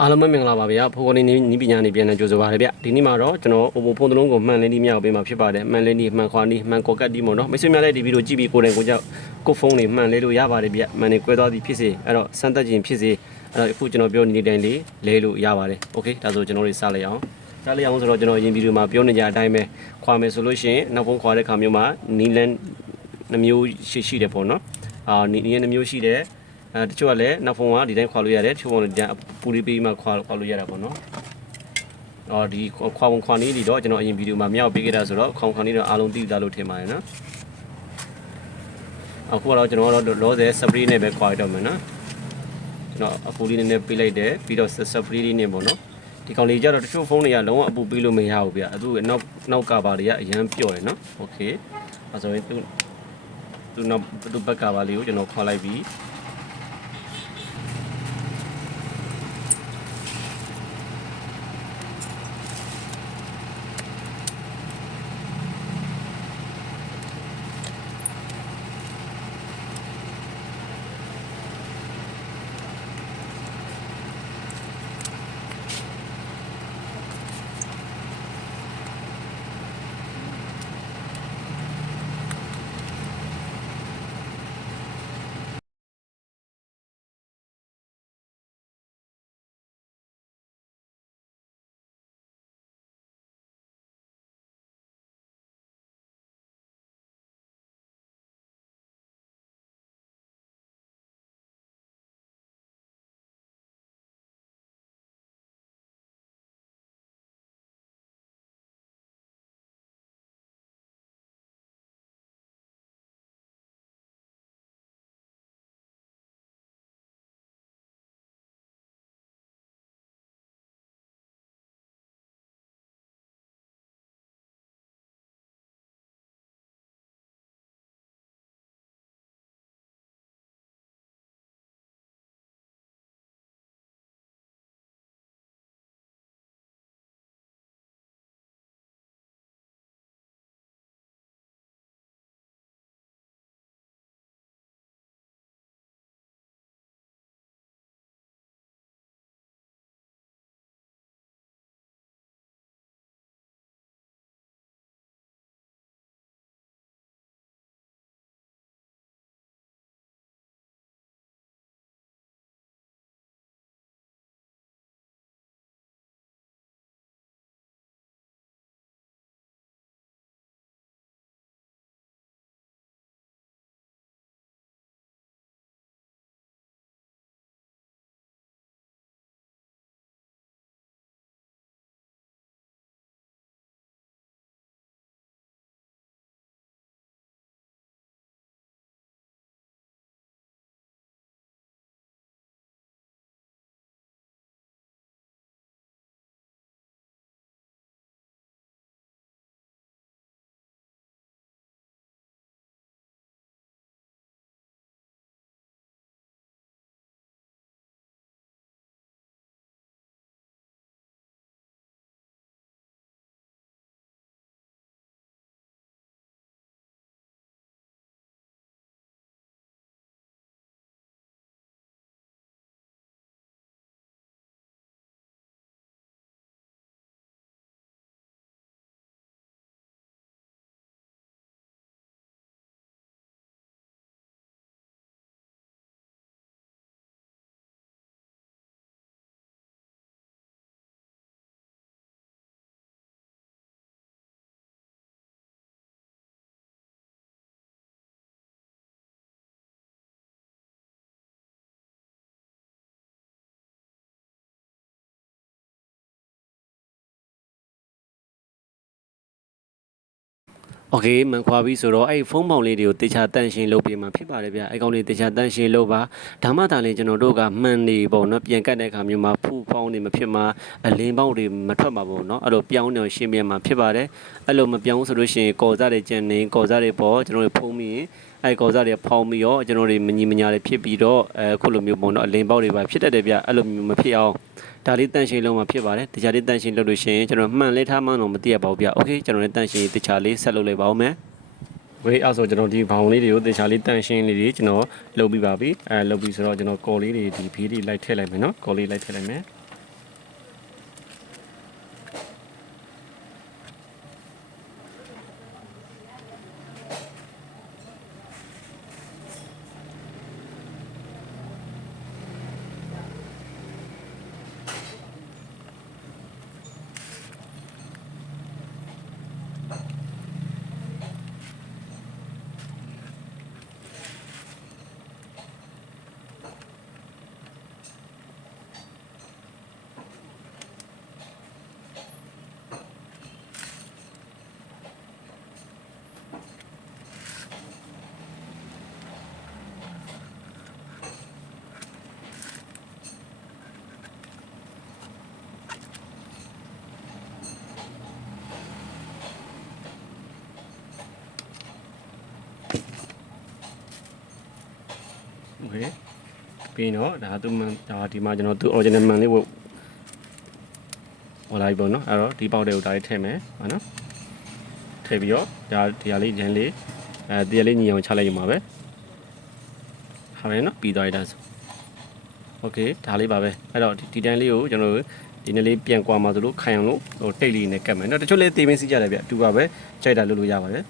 အားလုံးပဲမင်္ဂလာပါဗျာဖိုးကောနေနီးပညာနေပြန်နေကြိုဆိုပါရဗျဒီနေ့မှာတော့ကျွန်တော် Oppo ဖုန်းတစ်လုံးကိုမှန်လင်းဒီမြောက်ပေးမှာဖြစ်ပါတယ်မှန်လင်းဒီမှန်ခွာနီမှန်ကော့ကတ်ဒီမို့နော်မိတ်ဆွေများလည်းဒီဗီဒီယိုကြည့်ပြီးကိုယ်တိုင်ကိုကြောက်ကိုဖုန်းလေးမှန်လေးလို့ရပါတယ်ဗျမှန်နေကွဲသွားသည်ဖြစ်စေအဲ့တော့စမ်းသပ်ခြင်းဖြစ်စေအဲ့တော့အခုကျွန်တော်ပြောနေတိုင်းလေးလဲလို့ရပါတယ်โอเคဒါဆိုကျွန်တော်တို့စလိုက်အောင်စလိုက်အောင်ဆိုတော့ကျွန်တော်အရင်ဗီဒီယိုမှာပြောနေကြအတိုင်းပဲခွာမယ်ဆိုလို့ရှိရင်နောက်ဖုန်းခွာတဲ့ခါမျိုးမှာနီလန်နှမျိုးရှိရှိတယ်ပေါ့နော်အာနီနီနှမျိုးရှိတယ် အဲတချို့ကလည်းနောက်ဖုန်းကဒီတိုင်းခွာလို့ရတယ်တချို့ကလည်းဒီတိုင်းပူလေးပေးမှခွာခွာလို့ရတာပေါ့နော်အော်ဒီခွာဝင်ခွာနေပြီးတော့ကျွန်တော်အရင်ဗီဒီယိုမှာမြောက်ပေးခဲ့တာဆိုတော့ခေါင်ခွာနေတော့အားလုံးသိကြလို့ထင်ပါတယ်နော်အခုကတော့ကျွန်တော်ကတော့လောဆယ်စပရီနဲ့ပဲခွာရတော့မယ်နော်ကျွန်တော်အပူလေးနည်းနည်းပေးလိုက်တယ်ပြီးတော့စပရီလေးနဲ့ပေါ့နော်ဒီကောင်လေးကြတော့တချို့ဖုန်းတွေကလုံးဝအပူပေးလို့မရဘူးဗျအခုနောက်နောက်ကပါတွေကအရန်ပြော့တယ်နော်โอเคအဲဆိုရင်သူသူနောက်သူဘက်ကပါလေးကိုကျွန်တော်ခွာလိုက်ပြီး โอเคမှန်ခွာပြီဆိုတော့အဲ့ဖုန်းပေါင်လေးတွေကိုတေချာတန့်ရှင်းလုပ်ပေးမှဖြစ်ပါတယ်ဗျအဲ့ကောင်လေးတေချာတန့်ရှင်းလုပ်ပါဒါမှသာလေကျွန်တော်တို့ကမှန်နေပေါ့နော်ပြန်ကတ်တဲ့အခါမျိုးမှာဖူဖောင်းနေမဖြစ်မှာအလင်းပေါက်တွေမထွက်မှာပေါ့နော်အဲ့လိုပြောင်းနေရှင်းပြမှာဖြစ်ပါတယ်အဲ့လိုမပြောင်းဆိုလို့ရှိရင်ကော်စားတွေကျန်နေကော်စားတွေပေါ့ကျွန်တော်တို့ဖုံးပြီးရင် အဲ့ကော်စားတွေဖောင်းပြီးတော့ကျွန်တော်တို့မညီမညာတွေဖြစ်ပြီးတော့အဲခုလိုမျိုးပေါ့နော်အလင်းပေါက်တွေပါဖြစ်တတ်တယ်ဗျအဲ့လိုမျိုးမဖြစ်အောင်ဒါလေးတန့်ရှင်းလုံးမှာဖြစ်ပါတယ်တခြားလေးတန့်ရှင်းလုပ်လို့ရှိရင်ကျွန်တော်မှန်လေးထားမှန်းတော့မသိရပါဘူးဗျโอเคကျွန်တော်လည်းတန့်ရှင်းတခြားလေးဆက်လုပ်လိုက်ပါဦးမယ် ဝေးအဲ့ဆိုကျွန်တော်ဒီဘောင်လေးတွေကိုတေချာလေးတန့်ရှင်းလေးတွေကျွန်တော်လုပ်ပြီးပါပြီအဲလုပ်ပြီးဆိုတော့ကျွန်တော်ကော်လေးတွေဒီဘေးလေးလိုက်ထည့်လိုက်မယ်နော်ကော်လေးလိုက်ထည့်လိုက်မယ် ပြီးတော့ဒါသူမှန်ဒါဒီမှာကျွန်တော်သူ original မှန်လေးဝတ်ဟောလိုက်ပေါ့နော်အဲ့တော့ဒီပေါက်တွေကိုဒါလေးထည့်မယ်ဟာနော်ထည့်ပြီးတော့ဒါဒီဟာလေးရန်လေးအဲဒီဟာလေးညီအောင်ချလိုက်ရမှာပဲဟာမယ်နော်ပြီးသွားရတာဆိုโอเคဒါလေးပါပဲအဲ့တော့ဒီတန်းလေးကိုကျွန်တော်တို့ဒီနေ့လေးပြန်ကွာမှာဆိုလို့ခိုင်အောင်လို့ဟိုတိတ်လေးနဲ့ကတ်မယ်နော်တချို့လေးတေးမင်းစီးကြတယ်ဗျအတူပါပဲကြိုက်တာလုပ်လို့ရပါတယ်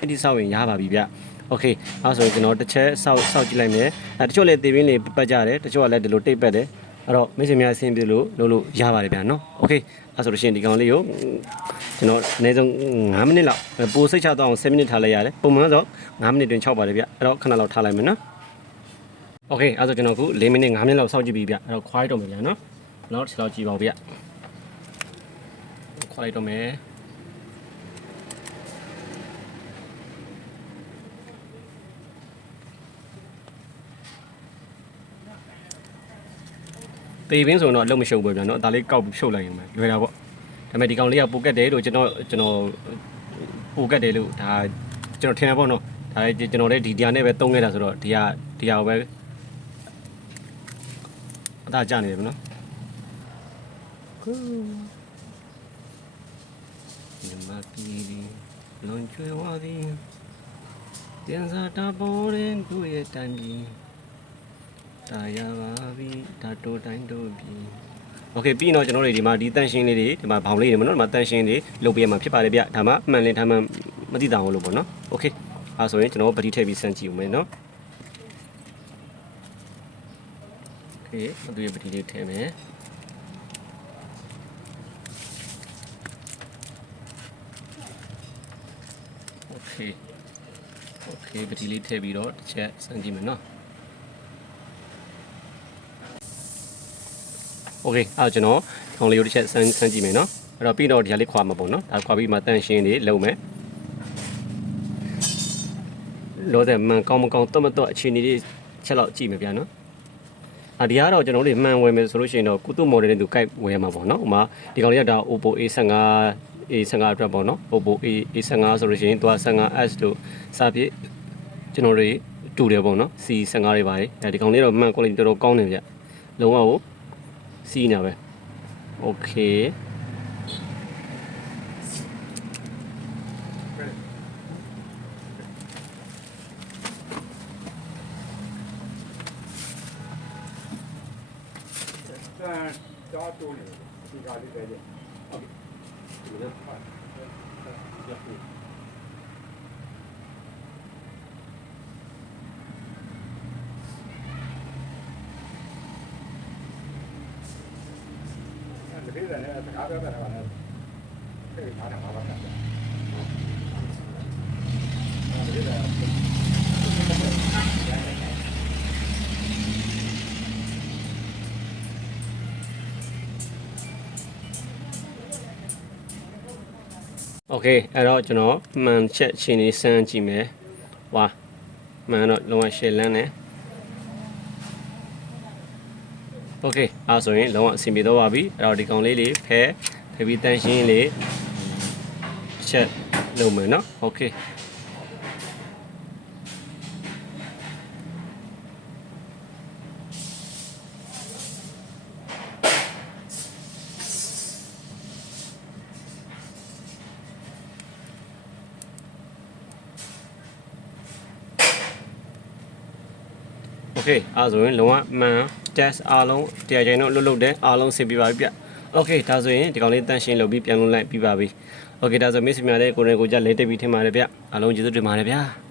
အဲ့ဒီစောက်ရင်ရပါပြီဗျโอเคအဲဆိုရင်ကျွန်တော်တစ်ချက်စောက်စောက်ကြည့်လိုက်မယ်အဲတချို့လည်းတေးပင်းလေးပတ်ကြတယ်တချို့ကလည်းဒီလိုတိတ်ပတ်တယ်အဲ့တော့မိတ်ဆွေများအဆင်ပြေလို့လုပ်လို့ရပါတယ်ဗျာနော်โอเคအဲဆိုလို့ရှိရင်ဒီကောင်လေးကိုကျွန်တော်အနည်းဆုံး9မိနစ်လောက်ပိုစိတ်ချတော့အောင်10မိနစ်ထားလိုက်ရတယ်ပုံမှန်ဆို9မိနစ်တွင်6ပါတယ်ဗျအဲ့တော့ခဏလောက်ထားလိုက်မယ်နော်โอเคအဲဆိုကျွန်တော်အခု4မိနစ်9မိနစ်လောက်စောင့်ကြည့်ပြီဗျအဲ့တော့ခွာလိုက်တော့မယ်ဗျာနော်နောက်တစ်ချက်လောက်ကြည့်ပါဦးဗျခွာလိုက်တော့မယ် တေးပင်းဆိုရင်တော့အလုံးမရှုပ်ဘူးဗျာနော်ဒါလေးကောက်ပြီးဖြုတ်လိုက်ရင်ပဲလွယ်တာပေါ့ဒါပေမဲ့ဒီကောင်လေးကပိုကက်တယ်လို့ကျွန်တော်ကျွန်တော်ပိုကက်တယ်လို့ဒါကျွန်တော်ထင်တာပေါ့နော်ဒါကျွန်တော်လည်းဒီတရားနဲ့ပဲတုံးခဲ့တာဆိုတော့ဒီဟာဒီဟာကိုပဲအသာကြနေတယ်ဗျနော်ညမပီဒီလွန်ကျွေဝါသည်တင်စားတာပေါ်ရင်သူ့ရဲ့တန်ပြီး တာယာပါပြီဒါတိုတိုင်းတို့ပြီโอเคပြီးတော့ကျွန်တော်တို့ဒီမှာဒီတန်ရှင်းလေးတွေဒီမှာဘောင်လေးတွေမနော်ဒီမှာတန်ရှင်းတွေလုပ်ပြရမှာဖြစ်ပါတယ်ဗျဒါမှအမှန်လင်းထားမှမသိတာအောင်လို့ပေါ့နော်โอเคအဲဆိုရင်ကျွန်တော်ဗတိထည့်ပြီးစမ်းကြည့်ဦးမယ်နော်โอเคအတူရဗတိလေးထည့်မယ်โอเคโอเคဗတိလေးထည့်ပြီးတော့တစ်ချက်စမ်းကြည့်မယ်နော် โอเคအဲ့တော့ကျွန်တော်ခေါင်းလေးကိုတစ်ချက်စမ်းစမ်းကြည့်မယ်နော်အဲ့တော့ပြီးတော့ဒီဟာလေးခွာမှာပေါ့နော်ဒါခွာပြီးမှတန်ရှင်းလေးလုံးမယ်လောတဲ့မှန်ကောင်းမကောင်းတော့မတော့အခြေအနေလေးချက်လောက်ကြည့်မယ်ဗျာနော်အာဒီကတော့ကျွန်တော်တို့မှန်ဝယ်မယ်ဆိုလို့ရှိရင်တော့ကုတုမော်ဒယ်နဲ့သူကိုက်ဝယ်မှာပေါ့နော်ဥမာဒီကောင်လေးကဒါ Oppo A15 A15 အတွက်ပေါ့နော် Oppo A A15 ဆိုလို့ရှိရင်သူက 15S တို့စဖြစ်ကျွန်တော်တို့တူတယ်ပေါ့နော် C15 တွေပါတယ်အဲဒီကောင်လေးတော့မှန် quality တော်တော်ကောင်းတယ်ဗျလုံးဝကို စီးနေပဲโပြောပြတာပါလားအဲ့ဒီမှာငါပါတာအဲ့ဒါโอเคအဲ့တော့ကျွန်တော်မှန်ချက်ချင်းလေးစမ်းကြည့်မယ်။ဝါမှန်တော့လုံးဝရှည်လန်းတယ်။ โอเคအဲဆိုရင်လုံးဝအဆင်ပြေတော့ပါပြီအဲ့တော့ဒီကောင်လေးလေးဖဲဖဲပြီးတန်ရှင်းလေးချက်လုပ်မယ်နော်โอเคโอเคအဲဆိုရင်လုံးဝမှန် test အားလုံးတရားကျိုင်တော့လွတ်လွတ်တယ်အားလုံးဆင်ပြပါပြီဗျ။ Okay ဒါဆိုရင်ဒီကောင်လေးတန့်ရှင်းလုပ်ပြီးပြန်လုံလိုက်ပြပါပြီ။ Okay ဒါဆိုမိတ်ဆွေများလည်းကိုယ်နဲ့ကိုယ်ကြလဲတက်ပြီးထင်ပါတယ်ဗျ။အားလုံးကျေးဇူးတင်ပါတယ်ဗျာ။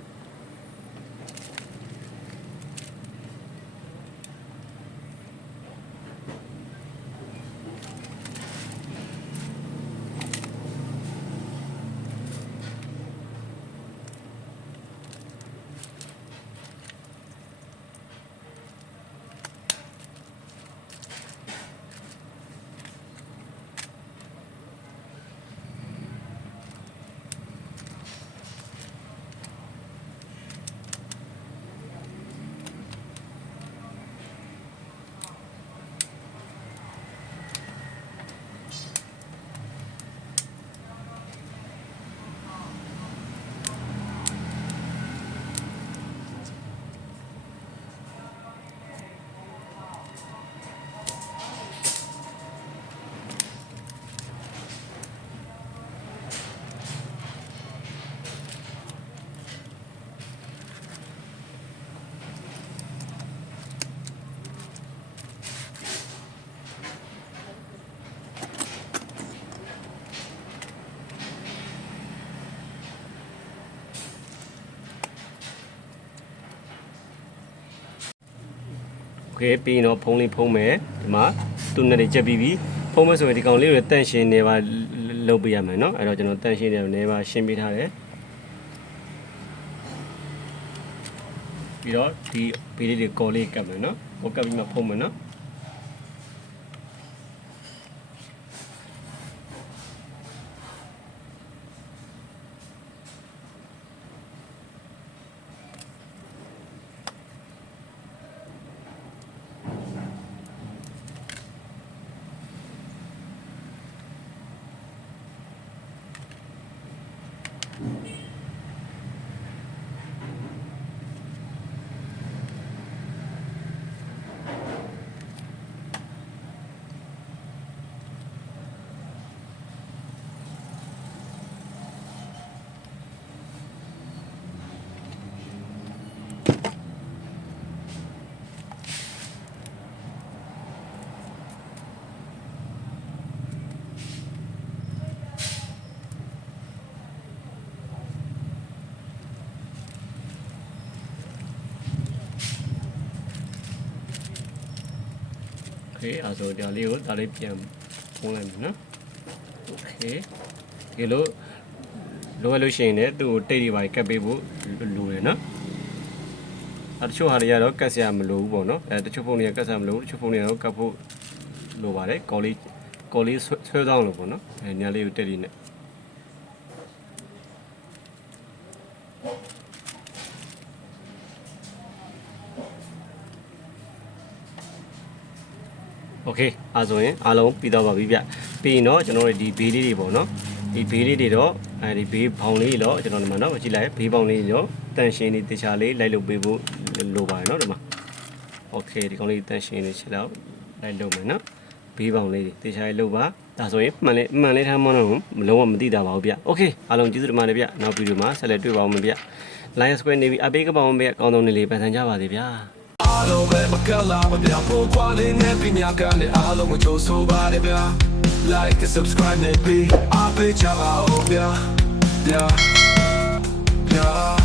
โอเคပြီးရင်တော့ဖုံးလေးဖုံးမယ်ဒီမှာသူ့နဲ့တွေချက်ပြီးပြီဖုံးမယ်ဆိုရင်ဒီကောင်လေးတွေတန့်ရှင်းနေပါလုပ်ပေးရမယ်เนาะအဲ့တော့ကျွန်တော်တန့်ရှင်းနေနေပါရှင်းပေးထားတယ်ပြီးတော့ဒီဘေးလေးတွေကော်လေးကပ်မယ်เนาะဟိုကပ်ပြီးမှဖုံးမယ်เนาะ โอเคအဲဆိုဒီဟာလေးကိုဒါလေးပြန်ဖုံးလိုက်မယ်နော်โอเคဒီလိုလိုရလို့ရှိရင်လည်းသူ့ကိုတိတ်တွေပါကတ်ပေးဖို့လိုတယ်နော်အဲတချို့ဟာတွေကတော့ကတ်ဆရာမလိုဘူးပေါ့နော်အဲတချို့ဖုန်းတွေကကတ်ဆရာမလိုဘူးတချို့ဖုန်းတွေကတော့ကတ်ဖို့လိုပါတယ်ကော်လေးကော်လေးဆွဲဆွဲဆောင်လို့ပေါ့နော်အဲညာလေးကိုတက်လေးနဲ့ โอเคအဲဆိုရင်အားလုံးပြီးတော့ပါပြီဗျပြီးရင်တော့ကျွန်တော်တို့ဒီဘေးလေးတွေပေါ့နော်ဒီဘေးလေးတွေတော့အဲဒီဘေးဘောင်လေးတွေတော့ကျွန်တော်ဒီမှာနော်ကြည့်လိုက်ဘေးဘောင်လေးတွေတော့တန်ရှင်းနေတခြားလေးလိုက်လုပ်ပေးဖို့လိုပါတယ်နော်ဒီမှာโอเคဒီကောင်လေးတန်ရှင်းနေချက်တော့လိုက်လုပ်မယ်နော်ဘေးဘောင်လေးတွေတခြားလေးလုပ်ပါဒါဆိုရင်မှန်လေးမှန်လေးထားမလို့မလုံးဝမသိတာပါဘူးဗျโอเคအားလုံးကျေးဇူးတင်ပါတယ်ဗျနောက်ဗီဒီယိုမှာဆက်လက်တွေ့ပါအောင်မယ်ဗျ Lion Square နေပြီးအပေးကပောင်းပဲအကောင်းဆုံးနေလေးပန်ဆန်ကြပါသေးဗျာ အား လုံးပဲမကလာမပြဖို့ခွာလေးနဲ့ပညာကလည်းအားလုံးကိုကြိုးဆိုပါရဗျာ Like and subscribe နဲ့ be အပေးချပါဦးဗျာဗျာဗျာ